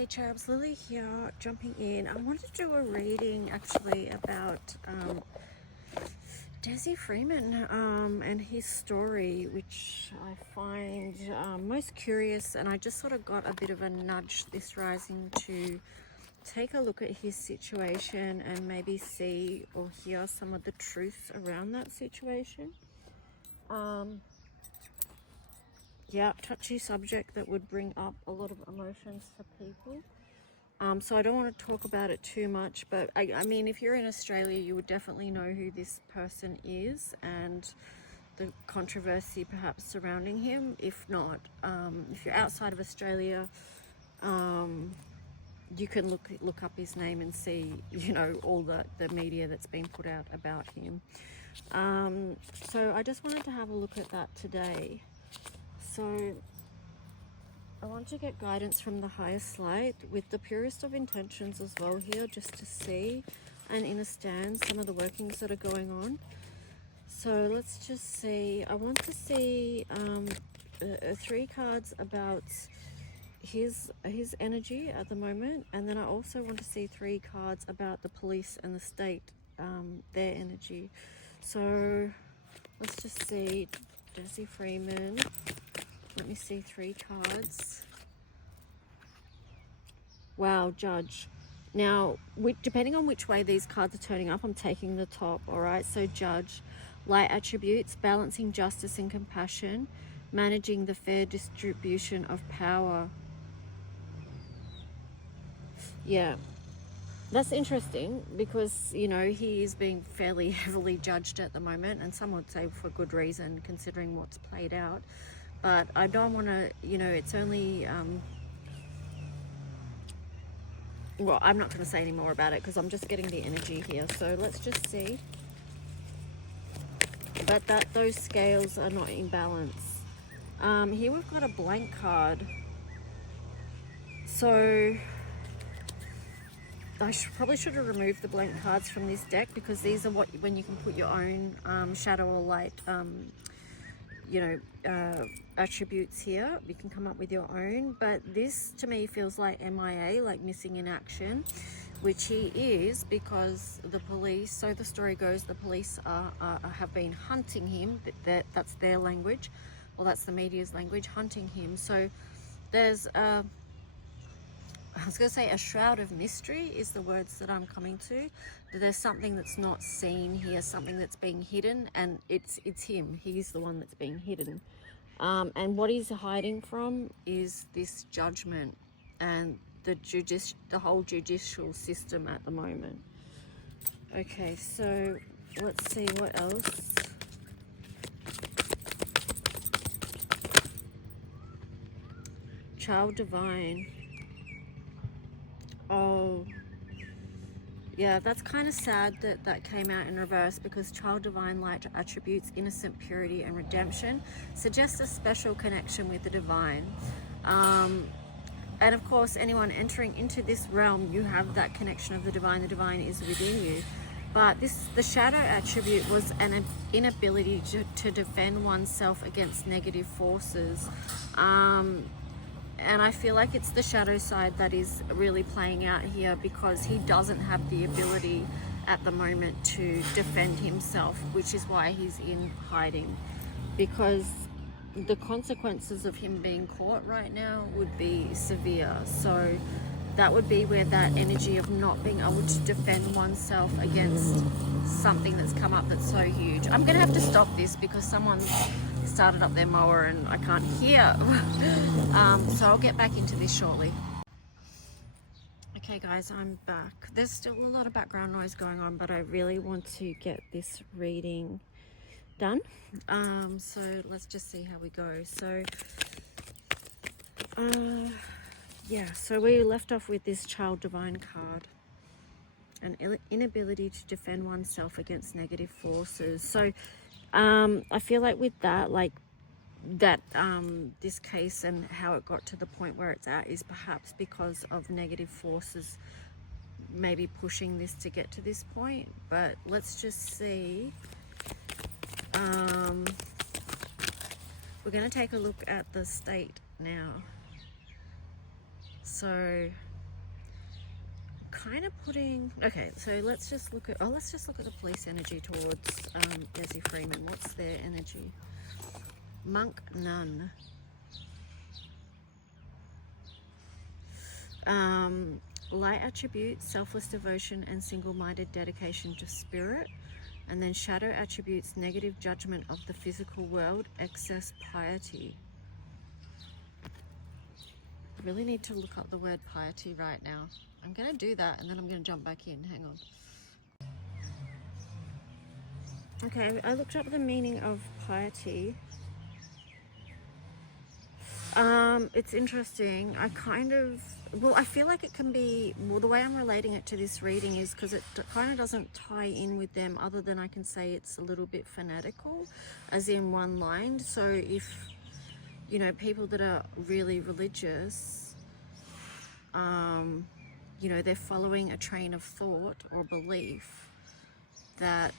Hey Cherubs, Lily here, jumping in. I wanted to do a reading actually about Desi Freeman and his story, which I find most curious, and I just sort of got a bit of a nudge this rising to take a look at his situation and maybe see or hear some of the truth around that situation. Yeah, touchy subject that would bring up a lot of emotions for people. So I don't want to talk about it too much, but I mean, if you're in Australia, you would definitely know who this person is and the controversy perhaps surrounding him. If not, if you're outside of Australia, you can look up his name and see, you know, all the media that's been put out about him. So I just wanted to have a look at that today. So I want to get guidance from the highest light with the purest of intentions as well here, just to see and understand some of the workings that are going on. So let's just see. I want to see 3 cards about his energy at the moment, and then I also want to see 3 cards about the police and the state, their energy. So let's just see. Desi Freeman. Let me see 3 cards. Wow, Judge. Now, depending on which way these cards are turning up, I'm taking the top, all right? So Judge, light attributes, balancing justice and compassion, managing the fair distribution of power. Yeah, that's interesting because, you know, he is being fairly heavily judged at the moment, and some would say for good reason considering what's played out. But I don't want to, you know, it's only... well, I'm not going to say any more about it because I'm just getting the energy here. So let's just see. But those scales are not in balance. Here we've got a blank card. So I probably should have removed the blank cards from this deck, because these are when you can put your own shadow or light, attributes here. You can come up with your own, but this to me feels like MIA, like missing in action, which he is, because the police, so the story goes, the police have been hunting him. That's their language, or that's the media's language, hunting him. So there's I was going to say a shroud of mystery is the words that I'm coming to. There's something that's not seen here, something that's being hidden, and it's him. He's the one that's being hidden. And what he's hiding from is this judgment and the whole judicial system at the moment. Okay, so let's see what else. Child divine. Oh, yeah, that's kind of sad that came out in reverse, because child divine light attributes innocent purity and redemption, suggests a special connection with the divine. And of course, anyone entering into this realm, you have that connection of the divine. The divine is within you. But the shadow attribute was an inability to defend oneself against negative forces. And I feel like it's the shadow side that is really playing out here, because he doesn't have the ability at the moment to defend himself, which is why he's in hiding, because the consequences of him being caught right now would be severe. So that would be where that energy of not being able to defend oneself against something that's come up that's so huge. I'm gonna have to stop this because someone's started up their mower and I can't hear. So I'll get back into this shortly. Okay guys, I'm back. There's still a lot of background noise going on, but I really want to get this reading done. So let's just see how we go. So yeah, so we left off with this child divine card, an inability to defend oneself against negative forces. So I feel like with that, like that this case and how it got to the point where it's at is perhaps because of negative forces maybe pushing this to get to this point. But let's just see. We're going to take a look at the state now. So kind of putting, okay, so let's just look at the police energy towards Desi Freeman. What's their energy? Monk, nun. Light attributes, selfless devotion and single-minded dedication to spirit. And then shadow attributes, negative judgment of the physical world, excess piety. I really need to look up the word piety right now. I'm going to do that and then I'm going to jump back in. Hang on. Okay, I looked up the meaning of piety. It's interesting. I feel like it can be, the way I'm relating it to this reading is because it kind of doesn't tie in with them, other than I can say it's a little bit fanatical, as in one-lined. So if, people that are really religious, they're following a train of thought or belief that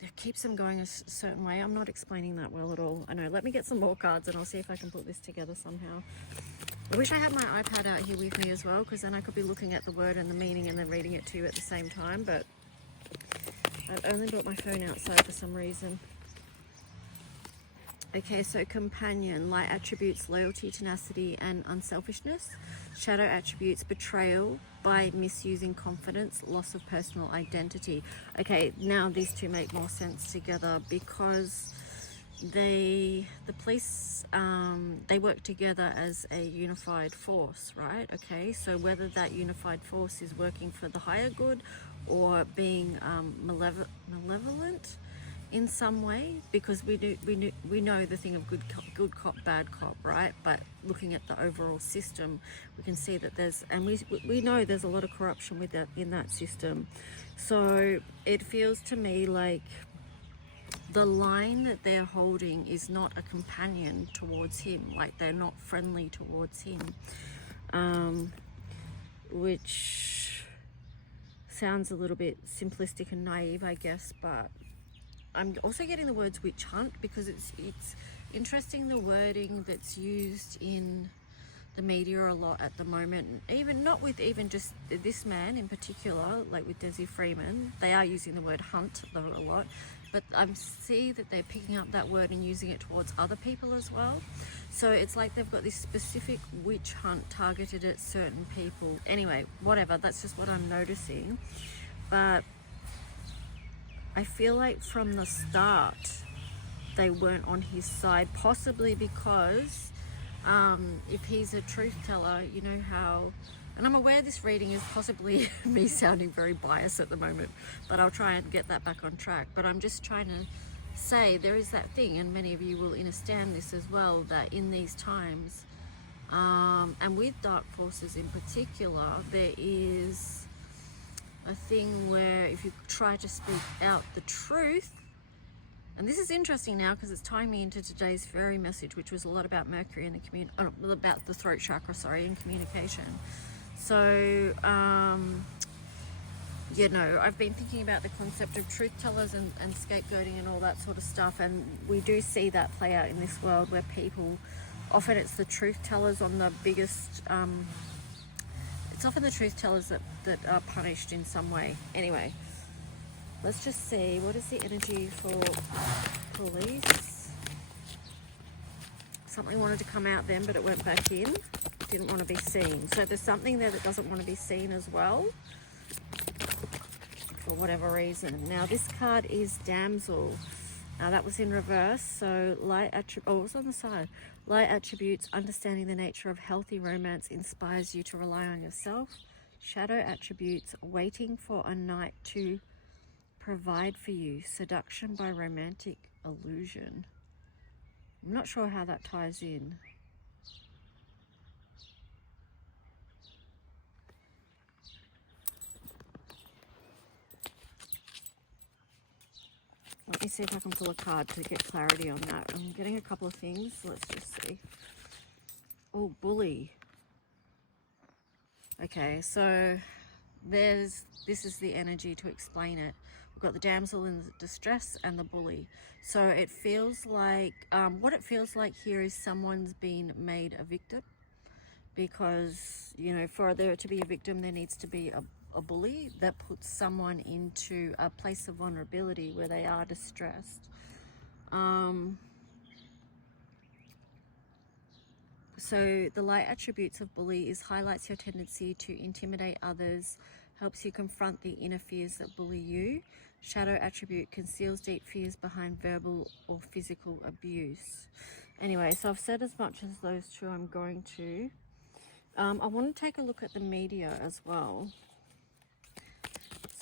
it keeps them going a certain way. I'm not explaining that well at all. I know. Let me get some more cards and I'll see if I can put this together somehow. I wish I had my iPad out here with me as well, because then I could be looking at the word and the meaning and then reading it to you at the same time, but I've only brought my phone outside for some reason. Okay, so companion, light attributes, loyalty, tenacity, and unselfishness. Shadow attributes, betrayal by misusing confidence, loss of personal identity. Okay, now these two make more sense together, because the police, they work together as a unified force, right? Okay, so whether that unified force is working for the higher good or being malevolent in some way, because we know the thing of good cop, bad cop, right? But looking at the overall system, we can see that we know there's a lot of corruption with that in that system. So it feels to me like the line that they're holding is not a companion towards him, like they're not friendly towards him, which sounds a little bit simplistic and naive, I guess, but I'm also getting the words witch hunt, because it's interesting, the wording that's used in the media a lot at the moment, even not with even just this man in particular, like with Desi Freeman. They are using the word hunt a lot, but I see that they're picking up that word and using it towards other people as well. So it's like they've got this specific witch hunt targeted at certain people. Anyway, whatever, that's just what I'm noticing. But I feel like from the start they weren't on his side, possibly because if he's a truth teller, you know how, and I'm aware this reading is possibly me sounding very biased at the moment, but I'll try and get that back on track. But I'm just trying to say there is that thing, and many of you will understand this as well, that in these times, and with dark forces in particular, there is a thing where if you try to speak out the truth, and this is interesting now because it's tying me into today's very message, which was a lot about Mercury and about the throat chakra, and communication. So, I've been thinking about the concept of truth tellers and scapegoating and all that sort of stuff, and we do see that play out in this world where people, often it's the truth tellers on the biggest, it's often the truth tellers that are punished in some way. Anyway, let's just see, what is the energy for police? Something wanted to come out then, but it went back in. Didn't want to be seen. So there's something there that doesn't want to be seen as well, for whatever reason. Now this card is Damsel. Now that was in reverse, so it was on the side. Light attributes, understanding the nature of healthy romance inspires you to rely on yourself. Shadow attributes, waiting for a knight to provide for you. Seduction by romantic illusion. I'm not sure how that ties in. Let me see if I can pull a card to get clarity on that. I'm getting a couple of things. Let's just see. Oh, bully. Okay, so this is the energy to explain it. We've got the damsel in distress and the bully. So it feels like, what it feels like here is someone's been made a victim. because, you know, for there to be a victim, there needs to be a bully that puts someone into a place of vulnerability where they are distressed. So the light attributes of bully is highlights your tendency to intimidate others, helps you confront the inner fears that bully you. Shadow attribute conceals deep fears behind verbal or physical abuse. Anyway, so I've said as much as those two I'm going to. I want to take a look at the media as well.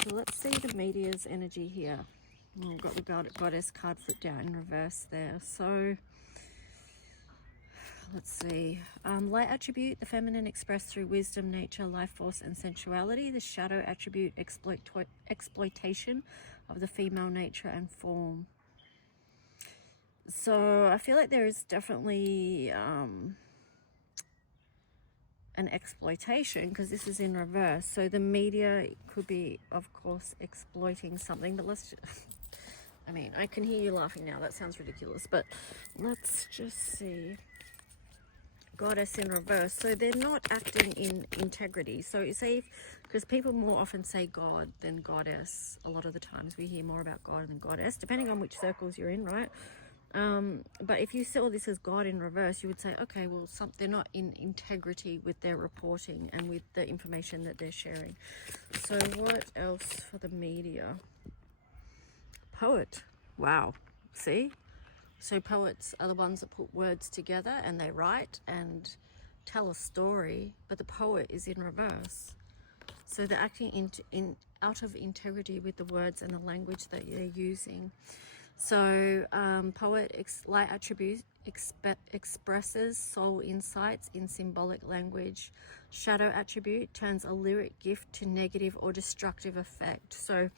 So let's see the media's energy here. We've got the goddess card flipped out in reverse there. So let's see. Light attribute, the feminine expressed through wisdom, nature, life force, and sensuality. The shadow attribute, exploitation of the female nature and form. So I feel like there is definitely an exploitation, because this is in reverse. So the media could be, of course, exploiting something, but let's just, I mean, I can hear you laughing now. That sounds ridiculous, but let's just see. Goddess in reverse. So they're not acting in integrity. So you say, because people more often say God than goddess. A lot of the times we hear more about God than goddess, depending on which circles you're in, right? But if you saw this as God in reverse, you would say, okay, well, they're not in integrity with their reporting and with the information that they're sharing. So what else for the media? Poet. Wow. See? So poets are the ones that put words together and they write and tell a story, but the poet is in reverse. So they're acting out of integrity with the words and the language that they're using. So light attribute expresses soul insights in symbolic language. Shadow attribute turns a lyric gift to negative or destructive effect. So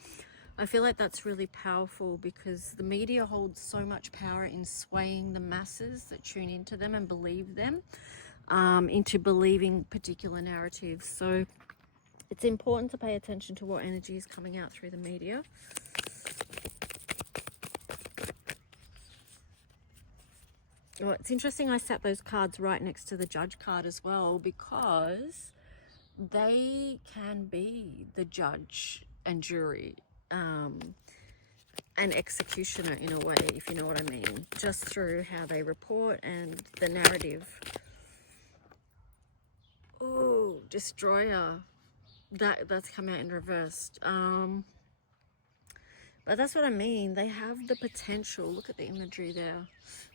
I feel like that's really powerful, because the media holds so much power in swaying the masses that tune into them and believe them into believing particular narratives. So it's important to pay attention to what energy is coming out through the media. Well, it's interesting I set those cards right next to the Judge card as well, because they can be the judge and jury and executioner in a way, if you know what I mean, just through how they report and the narrative. Oh, destroyer. That's come out in reverse. But that's what I mean. They have the potential. Look at the imagery there.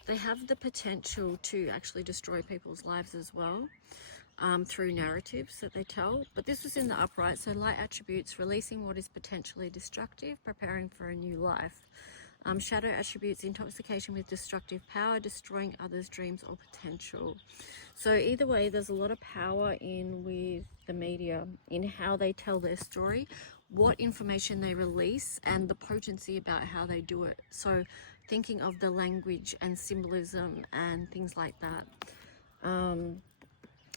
They have the potential to actually destroy people's lives as well, through narratives that they tell. But this was in the upright. So light attributes, releasing what is potentially destructive, preparing for a new life. Shadow attributes, intoxication with destructive power, destroying others' dreams or potential. So either way, there's a lot of power in with the media, in how they tell their story, what information they release, and the potency about how they do it. So thinking of the language and symbolism and things like that.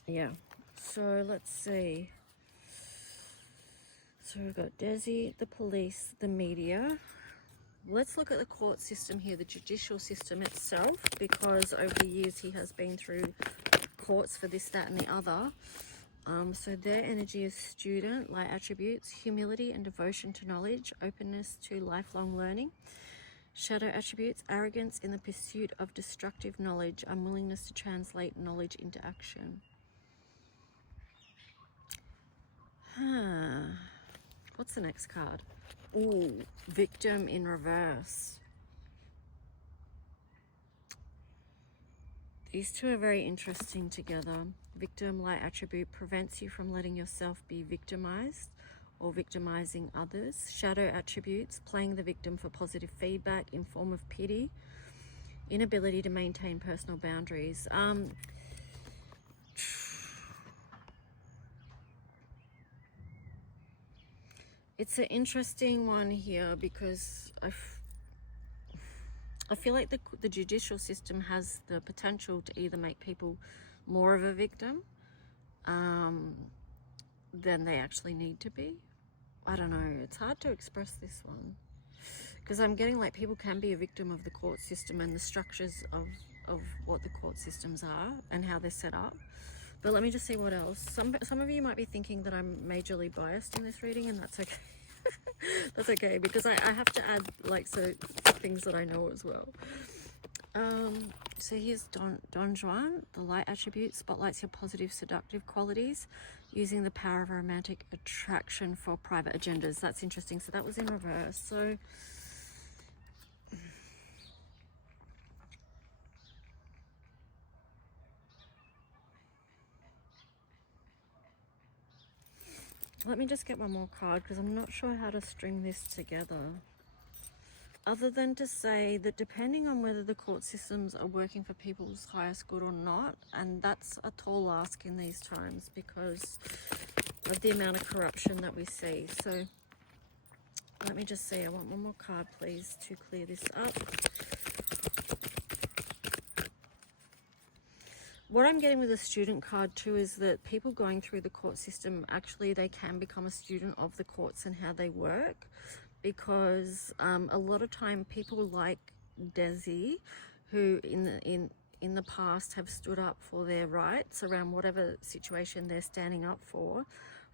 Yeah, so let's see. So we've got Desi, the police, the media. Let's look at the court system here, the judicial system itself, because over the years he has been through courts for this, that, and the other. So their energy is student, light attributes, humility and devotion to knowledge, openness to lifelong learning. Shadow attributes, arrogance in the pursuit of destructive knowledge, unwillingness to translate knowledge into action. What's the next card? Ooh, victim in reverse. These two are very interesting together. Victim, light attribute, prevents you from letting yourself be victimized or victimizing others. Shadow attributes, playing the victim for positive feedback in form of pity. Inability to maintain personal boundaries. It's an interesting one here, because I feel like the judicial system has the potential to either make people more of a victim than they actually need to be. I don't know. It's hard to express this one, because I'm getting like people can be a victim of the court system and the structures of what the court systems are and how they're set up. But let me just see what else. Some of you might be thinking that I'm majorly biased in this reading, and that's okay. That's okay, because I have to add like things that I know as well. So here's Don Juan. The light attribute spotlights your positive seductive qualities using the power of romantic attraction for private agendas. That's interesting. So that was in reverse. So let me just get one more card, because I'm not sure how to string this together. Other than to say that depending on whether the court systems are working for people's highest good or not, and that's a tall ask in these times because of the amount of corruption that we see. So let me just see, I want one more card please to clear this up. What I'm getting with the student card too is that people going through the court system, actually they can become a student of the courts and how they work, because a lot of time people like Desi, who in the past have stood up for their rights around whatever situation they're standing up for,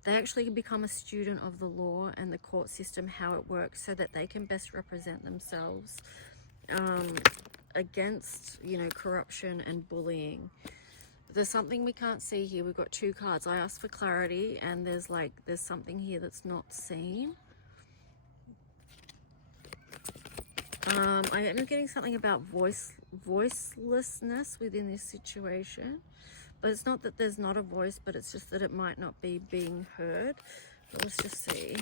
they actually become a student of the law and the court system, how it works, so that they can best represent themselves against, you know, corruption and bullying. There's something we can't see here. We've got two cards. I asked for clarity, and there's something here that's not seen. I am getting something about voicelessness within this situation, but it's not that there's not a voice, but it's just that it might not be being heard. But let's just see.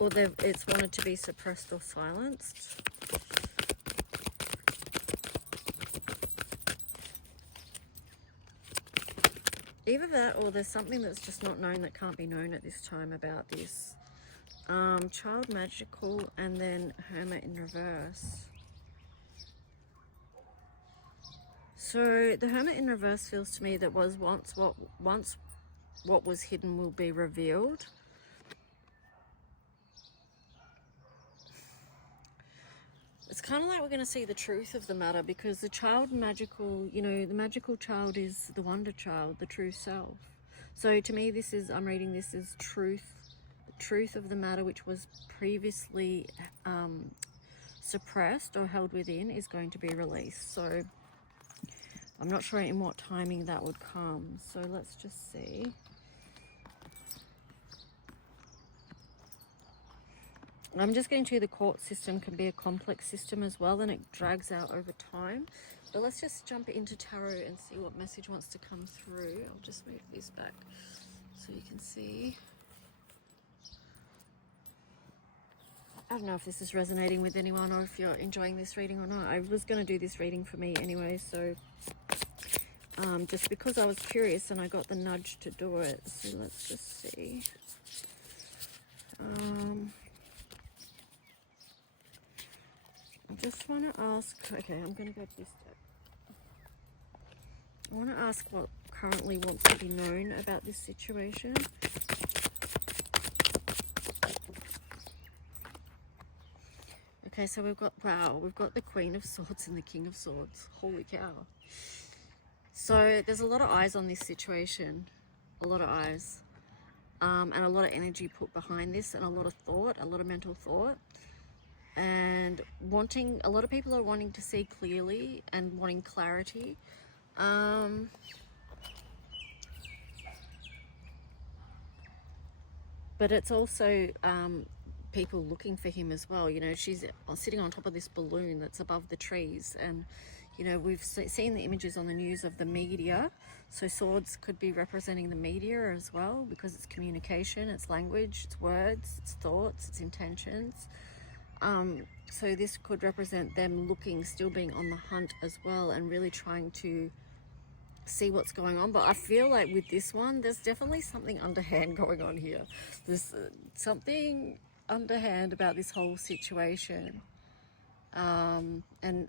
Or it's wanted to be suppressed or silenced. Either that, or there's something that's just not known that can't be known at this time about this. Child magical, and then hermit in reverse. So the hermit in reverse feels to me that was once what was hidden will be revealed. It's kind of like we're going to see the truth of the matter, because the child magical, you know, the magical child is the wonder child, the true self. So to me, I'm reading this as truth. Truth of the matter, which was previously suppressed or held within, is going to be released. So I'm not sure in what timing that would come. So let's just see. I'm just getting to the court system can be a complex system as well, and it drags out over time. But let's just jump into tarot and see what message wants to come through. I'll just move this back so you can see. I don't know if this is resonating with anyone or if you're enjoying this reading or not. I was going to do this reading for me anyway, so just because I was curious and I got the nudge to do it. So let's just see. I just want to ask, okay, I'm going to go to this step. I want to ask what currently wants to be known about this situation. Okay, so we've got the Queen of Swords and the King of Swords. Holy cow. So there's a lot of eyes on this situation. A lot of eyes. And a lot of energy put behind this, and a lot of thought, a lot of mental thought. And a lot of people are wanting to see clearly and wanting clarity. But it's also people looking for him as well. You know, she's sitting on top of this balloon that's above the trees, and you know, we've seen the images on the news of the media. So swords could be representing the media as well, because it's communication, it's language, it's words, it's thoughts, it's intentions. So this could represent them still being on the hunt as well, and really trying to see what's going on. But I feel like with this one, there's definitely something underhand going on here. There's something underhand about this whole situation. And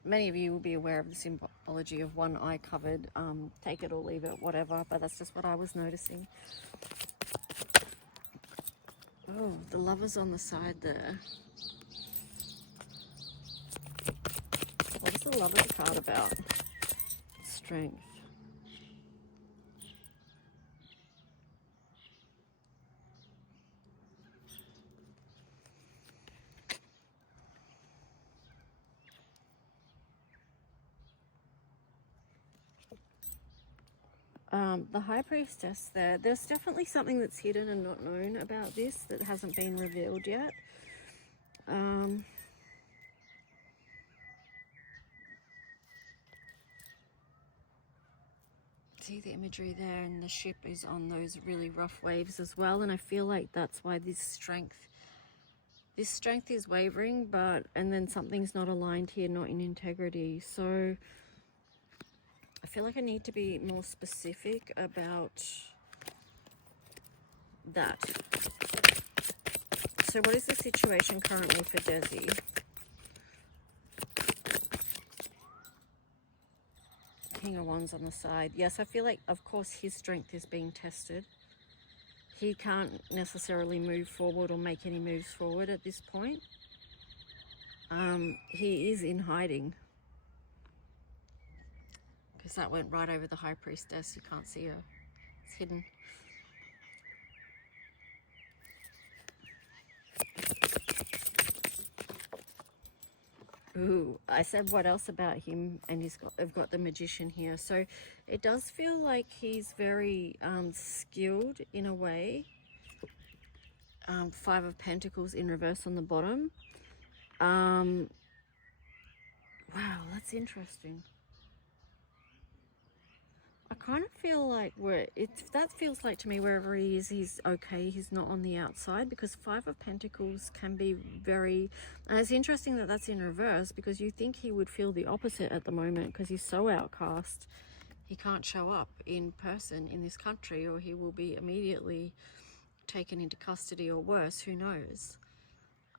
many of you will be aware of the symbology of one eye covered. Take it or leave it, whatever, but that's just what I was noticing. Oh, the Lover's on the side there. What's the Lover's card about? Strength. the High Priestess there. There's definitely something that's hidden and not known about this that hasn't been revealed yet. See the imagery there, and the ship is on those really rough waves as well, and I feel like that's why this strength is wavering, and then something's not aligned here, not in integrity. So I feel like I need to be more specific about that. So what is the situation currently for Desi? King of Wands on the side. Yes, I feel like, of course, his strength is being tested. He can't necessarily move forward or make any moves forward at this point. He is in hiding. Because that went right over the High Priestess. You can't see her. It's hidden. Ooh, I said what else about him, and they've got the Magician here. So it does feel like he's very skilled in a way. Five of Pentacles in reverse on the bottom. Wow, that's interesting. I kind of feel like that feels like to me wherever he is, he's okay. He's not on the outside, because Five of Pentacles can be very, and it's interesting that that's in reverse, because you think he would feel the opposite at the moment, because he's so outcast. He can't show up in person in this country, or he will be immediately taken into custody, or worse, who knows.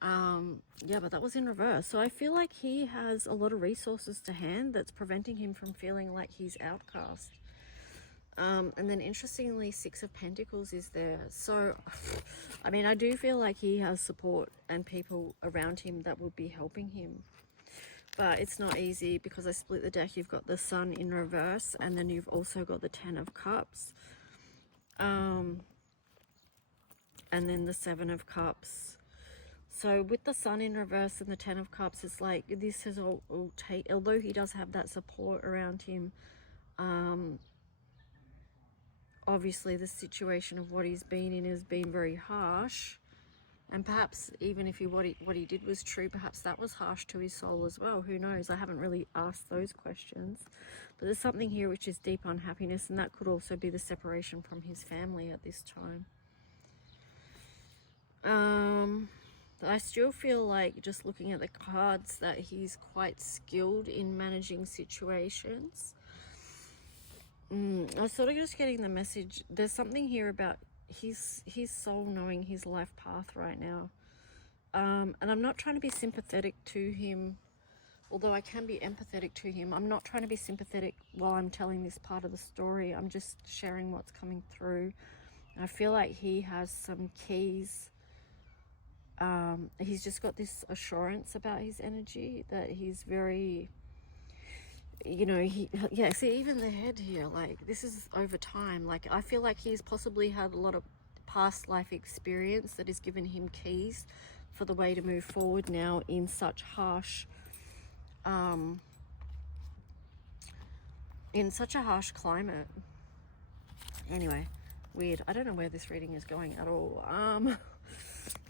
Yeah, but that was in reverse. So I feel like he has a lot of resources to hand that's preventing him from feeling like he's outcast. And then interestingly, Six of Pentacles is there. So, I mean, I do feel like he has support and people around him that would be helping him. But it's not easy, because I split the deck. You've got the Sun in reverse, and then you've also got the Ten of Cups. And then the Seven of Cups. So with the Sun in reverse and the Ten of Cups, it's like this is all although he does have that support around him, obviously the situation of what he's been in has been very harsh, and perhaps even if what he did was true, perhaps that was harsh to his soul as well. Who knows? I haven't really asked those questions, but there's something here which is deep unhappiness, and that could also be the separation from his family at this time. I still feel like, just looking at the cards, that he's quite skilled in managing situations. I was sort of just getting the message. There's something here about his soul knowing his life path right now. And I'm not trying to be sympathetic to him, although I can be empathetic to him. I'm not trying to be sympathetic while I'm telling this part of the story. I'm just sharing what's coming through. I feel like he has some keys. He's just got this assurance about his energy that he's very, you know, yeah, see, even the head here, like, this is over time. Like, I feel like he's possibly had a lot of past life experience that has given him keys for the way to move forward now in such harsh, in such a harsh climate. Anyway, weird. I don't know where this reading is going at all.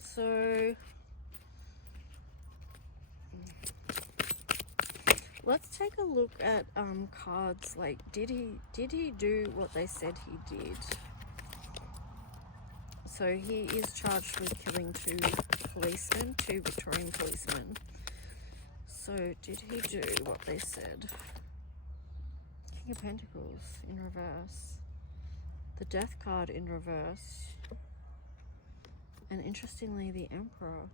So let's take a look at cards. Like, did he do what they said he did? So he is charged with killing two Victorian policemen. So did he do what they said? King of Pentacles in reverse, the Death card in reverse, and interestingly the Emperor.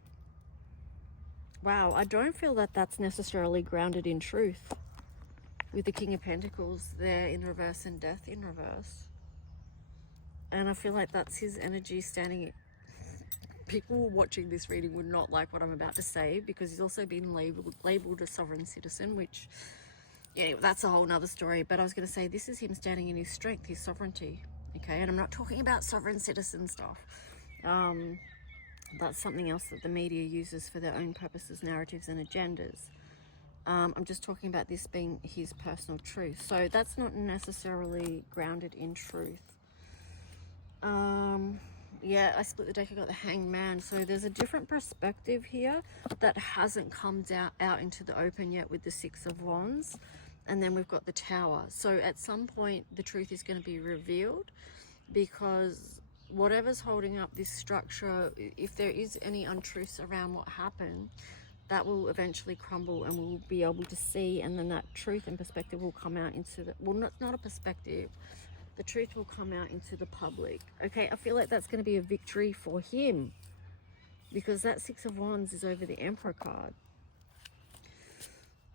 Wow, I don't feel that that's necessarily grounded in truth, with the King of Pentacles there in reverse and Death in reverse. And I feel like that's his energy standing. People watching this reading would not like what I'm about to say, because he's also been labeled a sovereign citizen, which, yeah, that's a whole nother story. But I was going to say, this is him standing in his strength, his sovereignty. Okay, and I'm not talking about sovereign citizen stuff. That's something else that the media uses for their own purposes, narratives, and agendas. I'm just talking about this being his personal truth. So that's not necessarily grounded in truth. Yeah, I split the deck. I got the Hanged Man. So there's a different perspective here that hasn't come out into the open yet with the Six of Wands. And then we've got the Tower. So at some point, the truth is going to be revealed, because whatever's holding up this structure, if there is any untruths around what happened, that will eventually crumble and we'll be able to see, and then that truth and perspective will come out into the, well, not a perspective, the truth will come out into the public. Okay, I feel like that's going to be a victory for him, because that Six of Wands is over the Emperor card.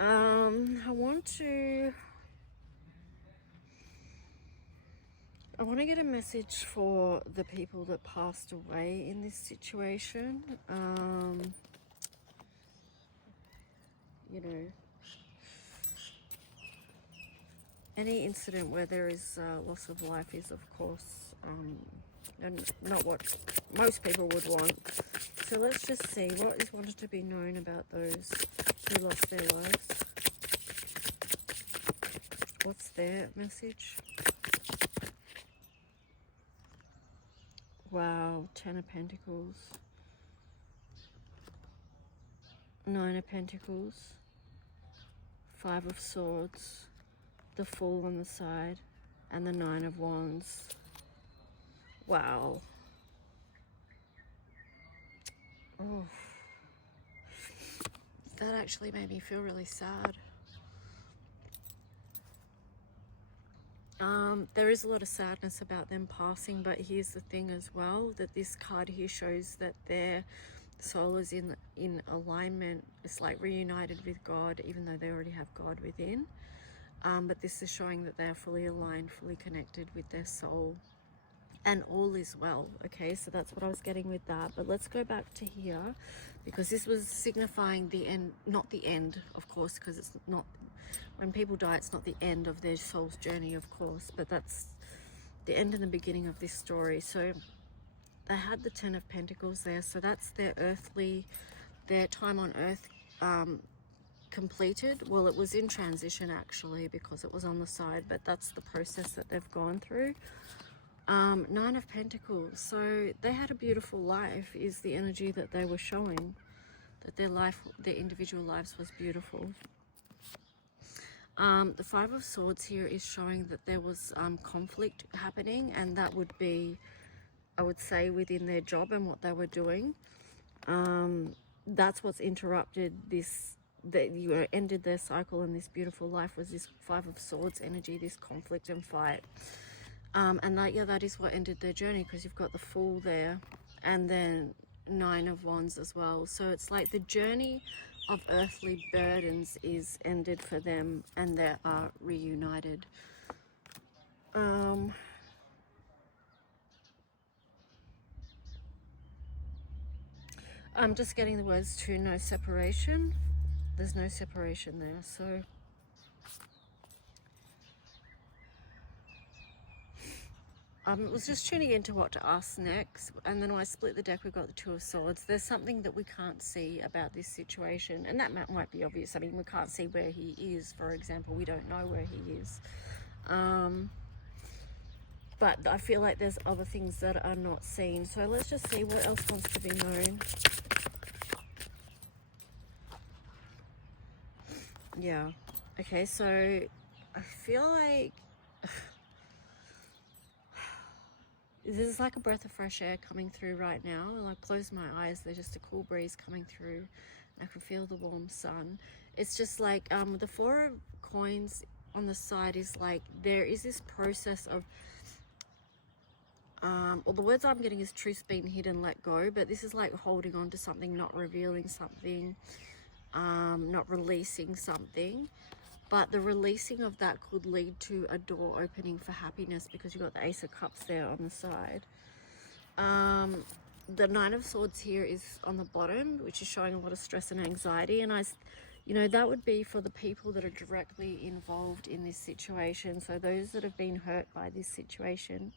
I want to get a message for the people that passed away in this situation. You know, any incident where there is loss of life is, of course, and not what most people would want. So let's just see what is wanted to be known about those who lost their lives. What's their message? Wow, 10 of Pentacles, 9 of Pentacles, 5 of Swords, the Fool on the side, and the 9 of Wands. Wow. Oh, that actually made me feel really sad. There is a lot of sadness about them passing, but here's the thing as well, that this card here shows that their soul is in alignment. It's like reunited with God, even though they already have God within. But this is showing that they're fully aligned, fully connected with their soul, and all is well. Okay, so that's what I was getting with that. But let's go back to here, because this was signifying the end, not the end, of course, because it's not, when people die, it's not the end of their soul's journey, of course, but that's the end and the beginning of this story. So they had the 10 of Pentacles there, so that's their time on earth completed. Well, it was in transition actually, because it was on the side, but that's the process that they've gone through. 9 of Pentacles, so they had a beautiful life, is the energy that they were showing, that their individual lives was beautiful. The 5 of Swords here is showing that there was conflict happening, and that would be, I would say, within their job and what they were doing. That's what's interrupted this, that ended their cycle and this beautiful life, was this 5 of Swords energy, this conflict and fight. And that is what ended their journey, because you've got the Fool there, and then 9 of Wands as well. So it's like the journey of earthly burdens is ended for them, and they are reunited. I'm just getting the words to no separation. There's no separation there, so I was just tuning into what to ask next, and then when I split the deck, we've got the 2 of Swords. There's something that we can't see about this situation, and that might be obvious. I mean, we can't see where he is, for example. We don't know where he is. But I feel like there's other things that are not seen. So let's just see what else wants to be known. Yeah. Okay, so I feel like this is like a breath of fresh air coming through right now. And I close my eyes, there's just a cool breeze coming through. I can feel the warm sun. It's just like the 4 of coins on the side is like there is this process of well, the words I'm getting is truth being hidden, let go, but this is like holding on to something, not revealing something, not releasing something. But the releasing of that could lead to a door opening for happiness, because you've got the Ace of Cups there on the side. The 9 of Swords here is on the bottom, which is showing a lot of stress and anxiety. And that would be for the people that are directly involved in this situation. So those that have been hurt by this situation,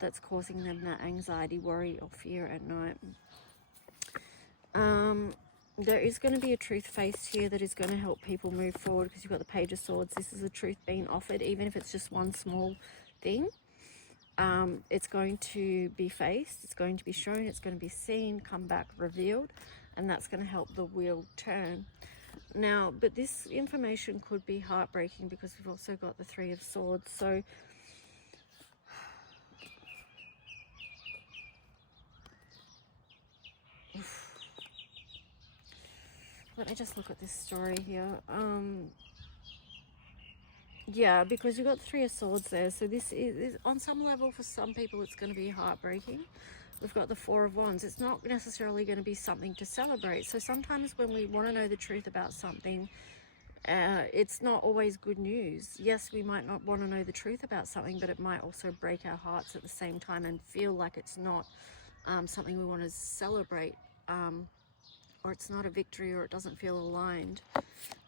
that's causing them that anxiety, worry, or fear at night. there is going to be a truth faced here that is going to help people move forward, because you've got the Page of Swords. This is a truth being offered, even if it's just one small thing. It's going to be faced, it's going to be shown, it's going to be seen, come back revealed, and that's going to help the wheel turn. Now, but this information could be heartbreaking, because we've also got the Three of Swords. So let me just look at this story here. Yeah, because you've got Three of Swords there. So this is, on some level, for some people, it's going to be heartbreaking. We've got the Four of Wands. It's not necessarily going to be something to celebrate. So sometimes when we want to know the truth about something, it's not always good news. Yes, we might not want to know the truth about something, but it might also break our hearts at the same time and feel like it's not something we want to celebrate, or it's not a victory, or it doesn't feel aligned.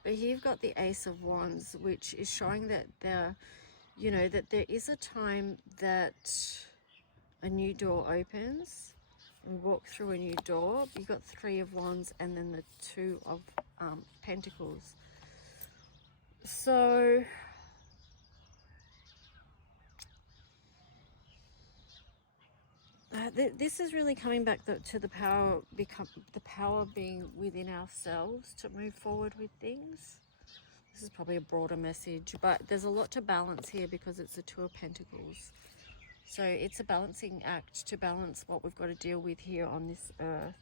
But here you've got the Ace of Wands, which is showing that there is a time that a new door opens. We walk through a new door. You've got Three of Wands and then the Two of Pentacles. So this is really coming back to the power being within ourselves to move forward with things. This is probably a broader message, but there's a lot to balance here, because it's the Two of Pentacles. So it's a balancing act to balance what we've got to deal with here on this earth.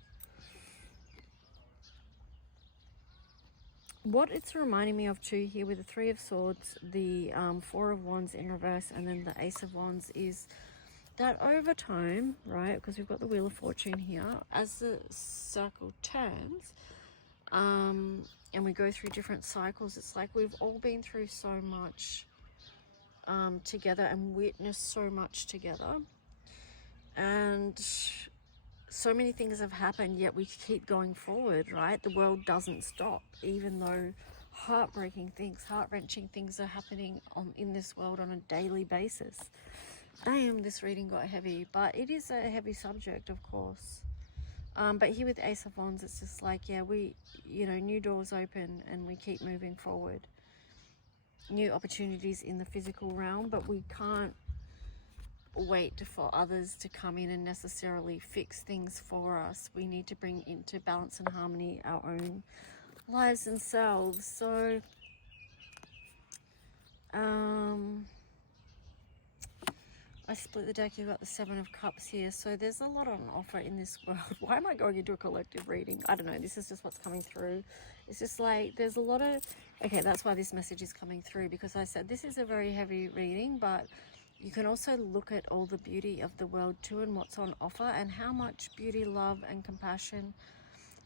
What it's reminding me of too here with the Three of Swords, the Four of Wands in reverse, and then the Ace of Wands, is that over time, right, because we've got the Wheel of Fortune here, as the circle turns, and we go through different cycles, it's like we've all been through so much together and witnessed so much together, and so many things have happened, yet we keep going forward, right? The world doesn't stop, even though heartbreaking things, heart-wrenching things are happening in this world on a daily basis. Damn, this reading got heavy, but it is a heavy subject, of course. But here with Ace of Wands, it's just like, yeah, new doors open and we keep moving forward. New opportunities in the physical realm, but we can't wait for others to come in and necessarily fix things for us. We need to bring into balance and harmony our own lives and selves. So, I split the deck. You've got the Seven of Cups here. So there's a lot on offer in this world. Why am I going into a collective reading? I don't know. This is just what's coming through. It's just like there's a lot of... Okay, that's why this message is coming through, because I said this is a very heavy reading, but you can also look at all the beauty of the world too, and what's on offer, and how much beauty, love and compassion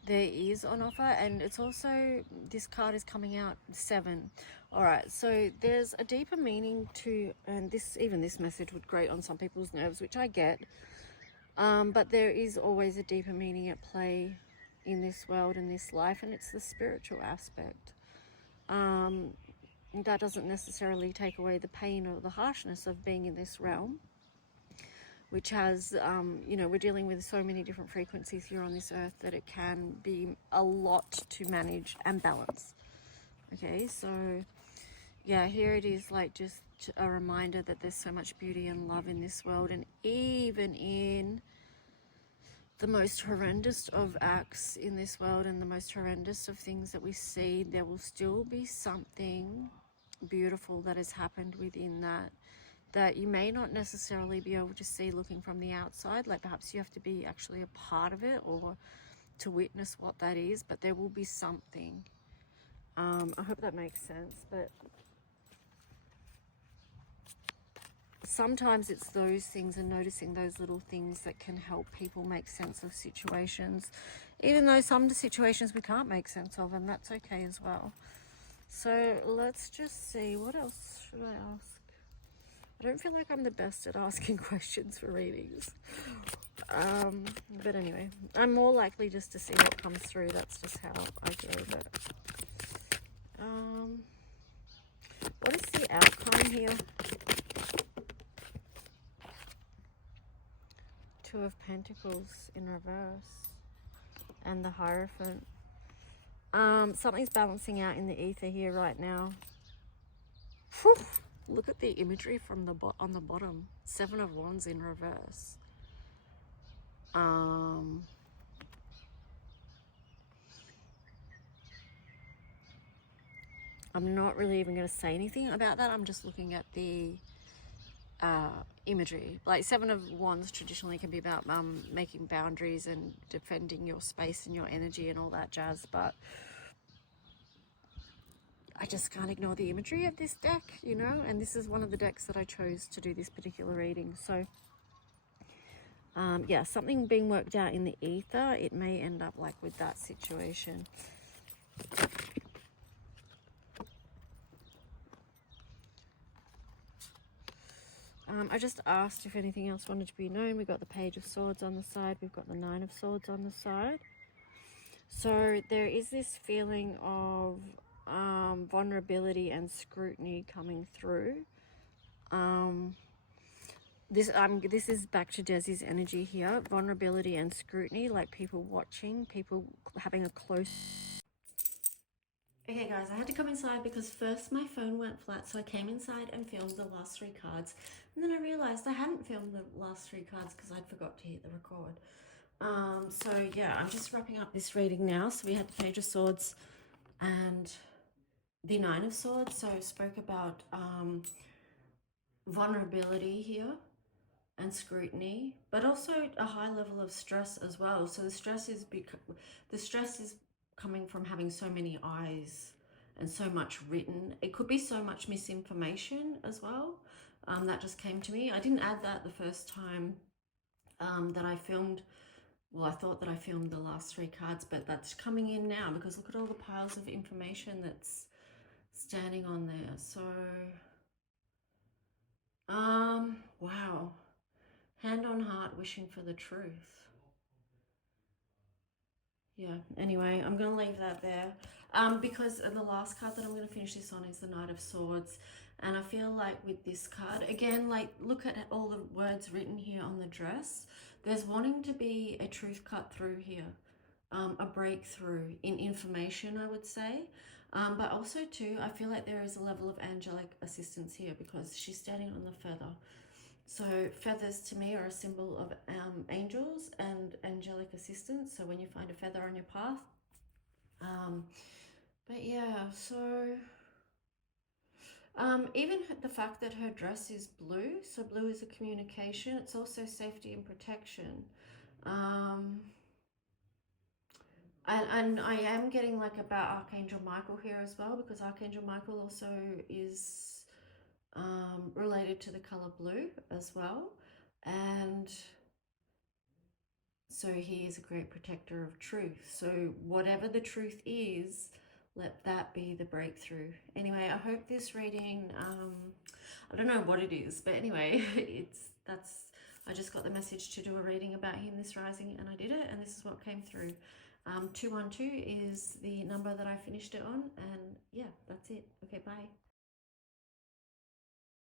there is on offer. And it's also, this card is coming out 7. All right, so there's a deeper meaning to, and this message would grate on some people's nerves, which I get, but there is always a deeper meaning at play in this world and this life, and it's the spiritual aspect. That doesn't necessarily take away the pain or the harshness of being in this realm, which has, we're dealing with so many different frequencies here on this earth that it can be a lot to manage and balance. Okay, so yeah, here it is, like just a reminder that there's so much beauty and love in this world, and even in the most horrendous of acts in this world and the most horrendous of things that we see, there will still be something beautiful that has happened within that you may not necessarily be able to see looking from the outside. Like perhaps you have to be actually a part of it or to witness what that is, but there will be something. I hope that makes sense. But sometimes it's those things and noticing those little things that can help people make sense of situations, even though some situations we can't make sense of, and that's okay as well. So let's just see, what else should I ask? I don't feel like I'm the best at asking questions for readings. But anyway, I'm more likely just to see what comes through. That's just how I go. But what is the outcome here? Two of Pentacles in reverse and the Hierophant. Something's balancing out in the ether here right now. Whew. Look at the imagery from the on the bottom. 7 of Wands in reverse. I'm not really even going to say anything about that. I'm just looking at the imagery. Like 7 of Wands traditionally can be about making boundaries and defending your space and your energy and all that jazz, but I just can't ignore the imagery of this deck, you know, and this is one of the decks that I chose to do this particular reading. So yeah, something being worked out in the ether. It may end up like with that situation. I just asked if anything else wanted to be known. We've got the Page of Swords on the side. We've got the Nine of Swords on the side. So there is this feeling of vulnerability and scrutiny coming through. This is back to Desi's energy here. Vulnerability and scrutiny, like people watching, people having a close... Okay guys, I had to come inside because first my phone went flat, so I came inside and filmed the last 3 cards. And then I realized I hadn't filmed the last 3 cards because I'd forgot to hit the record. So yeah, I'm just wrapping up this reading now. So we had the Page of Swords and the Nine of Swords. So I spoke about vulnerability here and scrutiny, but also a high level of stress as well. So the stress is coming from having so many eyes and so much written. It could be so much misinformation as well. That just came to me. I didn't add that the first time that I filmed. Well, I thought that I filmed the last 3 cards, but that's coming in now because look at all the piles of information that's standing on there. So, wow. Hand on heart, wishing for the truth. Yeah, anyway, I'm going to leave that there because the last card that I'm going to finish this on is the Knight of Swords. And I feel like with this card, again, like look at all the words written here on the dress. There's wanting to be a truth cut through here, a breakthrough in information, I would say. But also too, I feel like there is a level of angelic assistance here because she's standing on the feather. So feathers to me are a symbol of angels and angelic assistance. So when you find a feather on your path. But yeah, so even the fact that her dress is blue. So blue is a communication. It's also safety and protection. And I am getting like about Archangel Michael here as well, because Archangel Michael also is related to the color blue as well. And so he is a great protector of truth. So whatever the truth is, let that be the breakthrough. Anyway, I hope this reading, I don't know what it is, but anyway, I just got the message to do a reading about him this rising and I did it, and this is what came through. 212 is the number that I finished it on, and yeah, that's it. Okay, bye.